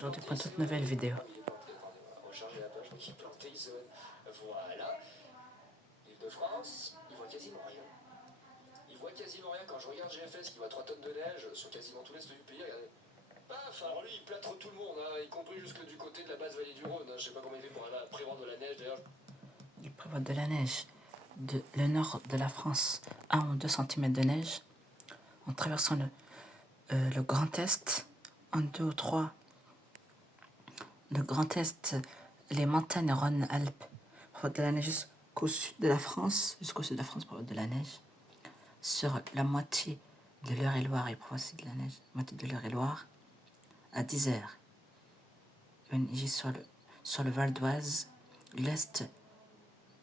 Aujourd'hui pour une toute nouvelle vidéo. Recharger la page, donc il plantait, il se... Voilà. Île-de-France, il voit quasiment rien. Il voit quasiment rien. Quand je regarde GFS qui voit 3 tonnes de neige sur quasiment tout l'est du pays, regardez. Paf, alors lui il plâtre tout le monde, hein, y compris jusque du côté de la basse vallée du Rhône. Hein. Je sais pas comment il fait pour prévoir de la neige d'ailleurs. Il prévoit de la neige de le nord de la France, 1 ou 2 cm de neige, en traversant le Grand Est, en 2 ou 3. Le Grand Est, les montagnes Rhône-Alpes, prévoit de la neige jusqu'au sud de la France, prévoit de la neige. Sur la moitié de l'Eure-et-Loire, il prévoit aussi de la neige, moitié de l'Eure-et-Loire, à 10 heures. Il va neiger sur le Val d'Oise, l'Est,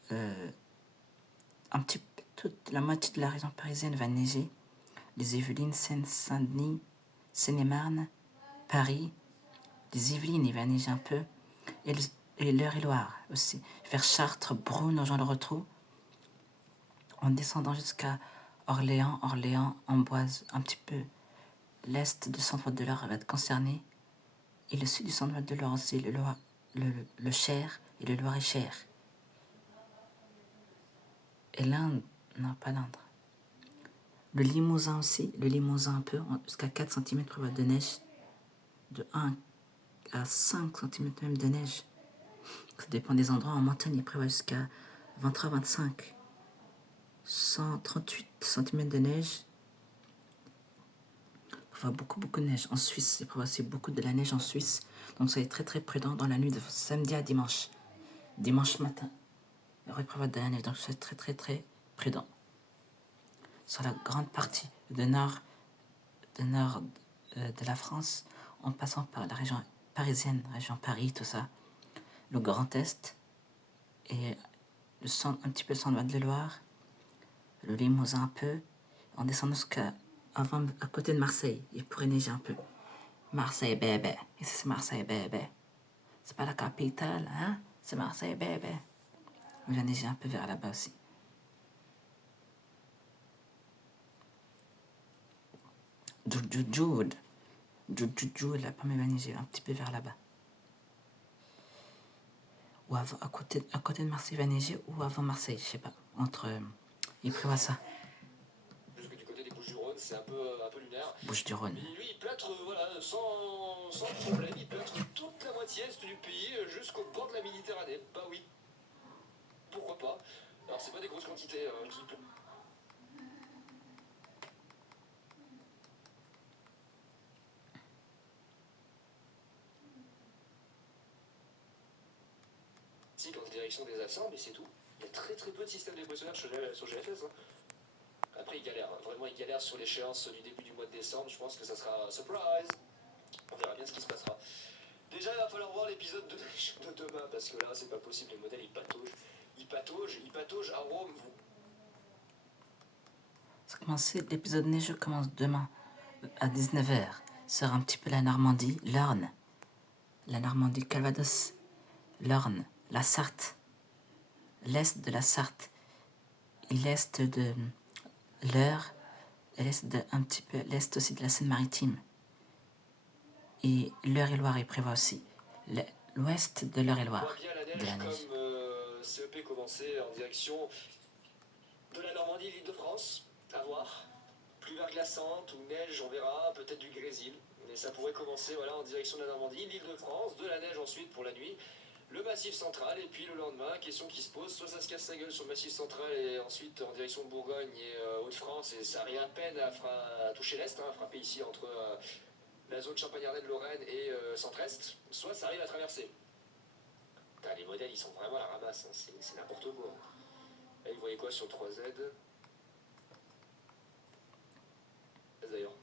un petit peu, toute la moitié de la région parisienne va neiger. Les Yvelines, Seine-Saint-Denis, Seine-et-Marne, Paris. Les Yvelines, il va neiger un peu. Et l'Eure-et-Loire aussi. Vers Chartres, Brou, Nogent-le-Rotrou. En descendant jusqu'à Orléans, Amboise, un petit peu. L'est du centre de l'Eure va être concerné. Et le sud du centre de l'Eure aussi, le Cher et le Loir-et-Cher. Et l'Inde, non, pas l'Indre. Le Limousin aussi, le Limousin un peu, jusqu'à 4 cm prévoit de neige, de 1 à 5 cm même de neige. Ça dépend des endroits. En montagne, il prévoit jusqu'à 23-25, 138 cm de neige. Il prévoit beaucoup de neige. En Suisse, il prévoit aussi beaucoup de la neige en Suisse. Donc soyez très très prudents dans la nuit de samedi à dimanche. Dimanche matin, il prévoit de la neige, donc soyez très très très prudents. Sur la grande partie du nord de la France, en passant par la région parisienne, région Paris, tout ça, le Grand Est et le centre, un petit peu le centre de Loire, le Limousin un peu, en descendant à côté de Marseille, il pourrait neiger un peu. Marseille bébé, ici c'est Marseille bébé. C'est pas la capitale, hein? C'est Marseille bébé. Il va neiger un peu vers là-bas aussi. Jude, la première va neiger un petit peu vers là-bas. Ou à côté de Marseille, il va neiger, ou avant Marseille, je sais pas. Il prévoit ça. Jusque du côté des Bouches-du-Rhône, c'est un peu lunaire. Bouches-du-Rhône. Mais lui, il plâtre, voilà, sans problème, il plâtre toute la moitié est du pays jusqu'au bord de la Méditerranée. Bah oui, pourquoi pas. Alors c'est pas des grosses quantités qui pleut. En direction des Açores, mais c'est tout. Il y a très peu de systèmes dépositaires sur GFS. Hein. Après, il galère. Vraiment, il galère sur l'échéance du début du mois de décembre. Je pense que ça sera surprise. On verra bien ce qui se passera. Déjà, il va falloir voir l'épisode de demain, parce que là, c'est pas possible. Les modèles, ils pataugent à Rome. L'épisode neigeux commence demain à 19h. Sera un petit peu la Normandie, l'Orne. La Normandie, Calvados, l'Orne, la Sarthe, l'est de la Sarthe, et l'est de l'Eure, et un petit peu l'est aussi de la Seine-Maritime. Et l'Eure-et-Loire, il prévoit aussi l'ouest de l'Eure-et-Loire. De la neige. Comme CEP commençait en direction de la Normandie, l'Île-de-France, à voir. Plus verglaçante ou neige, on verra, peut-être du grésil. Mais ça pourrait commencer voilà, en direction de la Normandie, l'Île-de-France, de la neige ensuite pour la nuit. Le Massif central, et puis le lendemain, question qui se pose, soit ça se casse la gueule sur le Massif central et ensuite en direction de Bourgogne et Hauts-de-France, et ça arrive à peine à toucher l'Est, à frapper ici entre la zone Champagne-Ardenne-Lorraine et Centre-Est, soit ça arrive à traverser. Putain, les modèles, ils sont vraiment à la ramasse, hein. C'est n'importe quoi. Là, vous voyez quoi sur le 3Z d'ailleurs.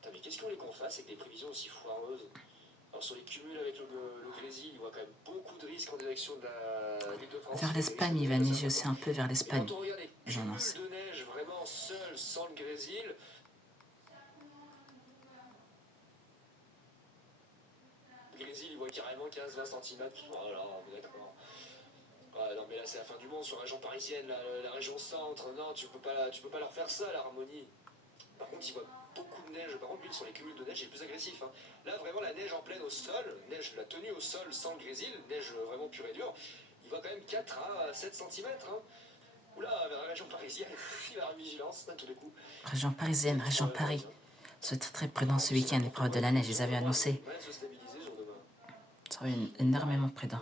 Putain, mais qu'est-ce qu'on voulait qu'on fasse avec des prévisions aussi foireuses? Alors sur les cumuls avec le Grésil, il voit quand même beaucoup de risques en direction de l'Île-de-France. Vers l'Espagne, il va neiger aussi un peu vers l'Espagne. Quand on regarde les cumuls de neige vraiment seuls, sans le Grésil, le Grésil, il voit carrément 15-20 cm. Voilà, d'accord. Ah, non mais là c'est la fin du monde sur la région parisienne, la région centre. Non, tu peux pas leur faire ça, l'harmonie. Par contre, il voit beaucoup de neige. Par contre, lui, sur les cumuls de neige, il est plus agressif. Hein. Là, vraiment, la neige en pleine au sol, neige, la tenue au sol sans le grésil, neige vraiment pure et dure, il va quand même 4 à 7 cm. Hein. Oula, vers la région parisienne, il va y avoir une vigilance, à tous les coups. Région parisienne, région Paris. Soyez très très prudents ce week-end, l'épreuve de la neige, ils avaient annoncé. Soyez énormément prudents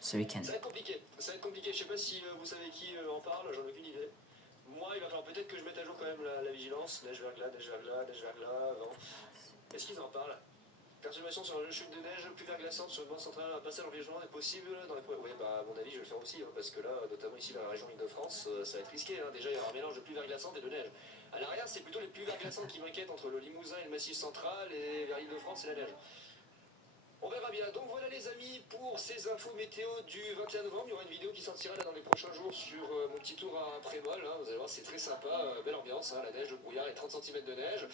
ce week-end. Ça va être compliqué, je sais pas si vous savez qui en parle, j'en ai aucune idée. Moi, il va falloir peut-être que je mette à jour quand même la vigilance, neige, verglas, neige, verglas, neige, verglas, vent. Est-ce qu'ils en parlent? Perturbation sur la chute de neige plus verglaçante sur une bande centrale, un passage en environnement est possible dans les... Oui, bah, à mon avis, je vais le faire aussi, hein, parce que là, notamment ici, dans la région Île-de-France, ça va être risqué. Hein. Déjà, il y aura un mélange de pluie verglaçante et de neige. À l'arrière, c'est plutôt les pluies verglaçantes qui m'inquiètent entre le Limousin et le Massif central, et vers l'Île-de-France, c'est la neige. On verra bien. Donc voilà les amis pour ces infos météo du 21 novembre. Il y aura une vidéo qui sortira là dans les prochains jours sur mon petit tour à Prémol. Hein. Vous allez voir, c'est très sympa. Belle ambiance, hein. La neige, le brouillard et 30 cm de neige.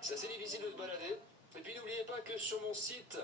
C'est assez difficile de se balader. Et puis n'oubliez pas que sur mon site,